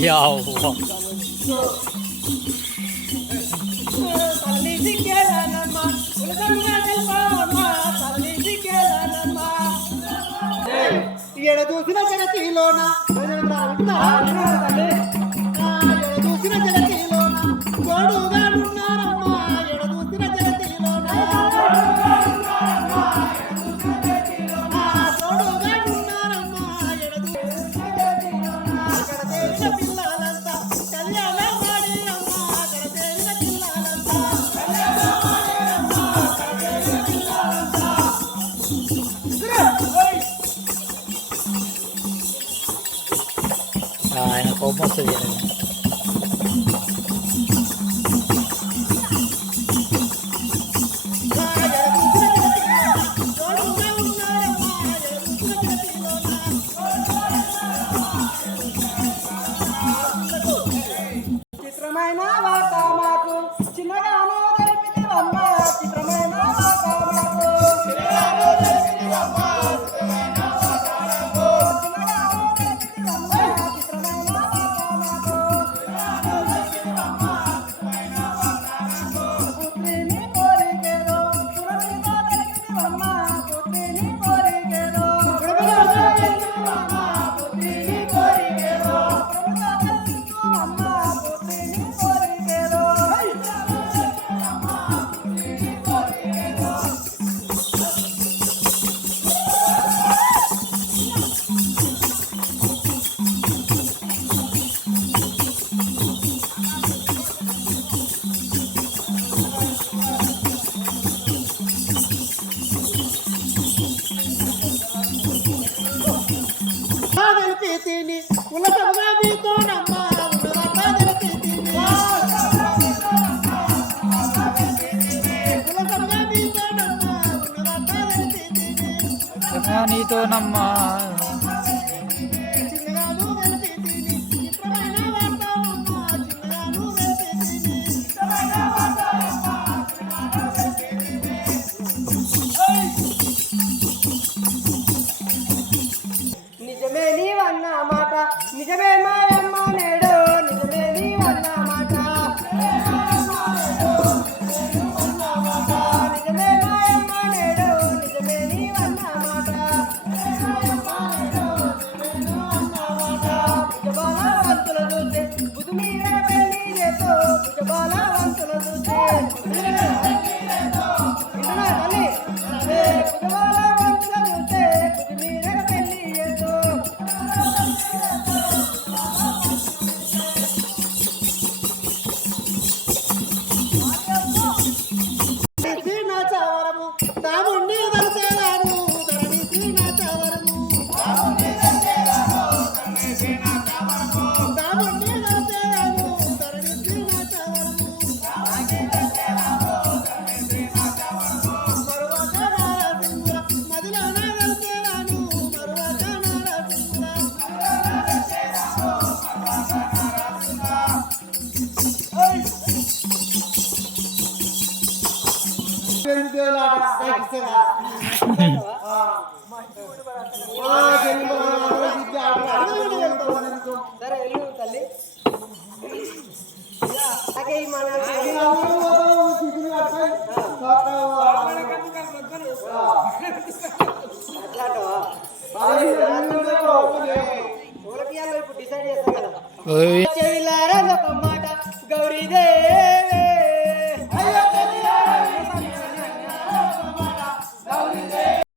Yawa. ఎడ చూసిన జగతిలోన చూసిన జగతిలోన తోడుగాడున్నారమ్మా ఎడ చూసిన జగతిలోన తోడుగాడున్నారమ్మా ఎడ చూసిన పిల్లలంతా కళ్యాణ వాడి అమ్మా అక్కడ తేలిన పిల్లలంతా ఆయన కోపం వస్తుంది చిత్రమైన వార్త మాకు చిన్నగానో తెలిపినవమ్మ చిత్రమైన వార్త మాకు చిన్నగానో తెలిపినవమ్మ చిత్రమైన వార్త మాకు చిన్నగానో తెలిపినవమ్మ చిత్రమైన వార్త మాకు చిన్నగానో తెలిపినవమ్మ చిత్రమైన వార్త మాకు పుత్రిని కోరికేదో పురమితో తెలిపినవమ్మ పుత్రిని కోరికేదో పురమితో తెలిపినవమ్మ పుత్రిని కోరికేదో పురమితో తెలిపినవమ్మ పుత్రిని కోరికేదో తెలిపి తిని ఉలసముగా మీతోనమ్మ ఉన్నదంతా తెలిపి తిని ఉలసముగా మీతోనమ్మ ఉన్నదంతా తెలిపి తిని నీతోనమ్మా చిన్నగాను తెలిపి తిని చిత్రమైన వార్తమ్మ చిన్నగాను తెలిపి తిని చిత్రమైన వార్తమ్మ చిన్నగాను తెలిపి తిని నిజమే నీవన్న మాట నిజమే మాయమ్మ నేడు నిజమే నీవన్న మాట నిజమే మాయమ్మ నేడు నిజమే నీవన్న మాట భుజబాల వంతుల చూస్తే బుధు మీద పెళ్లి చేతో భుజబాల వంతుల చూస్తే భుజబాల వంతుల చూస్తే బుధు మీద పెళ్లి చేతో శ్రీనాథవరము దాముండి దర్శనాను ధరణి శ్రీనాథవరము దాముండి దర్శనాను ధరణి శ్రీనాథవరము ధరణి శ్రీనాథవరము మరువక నారసింహుల మదిలో నారసింహులను మరువక నారసింహుల సరే వెళ్ళు తల్లి ఇప్పుడు డిసైడ్ చేస్తాం కదా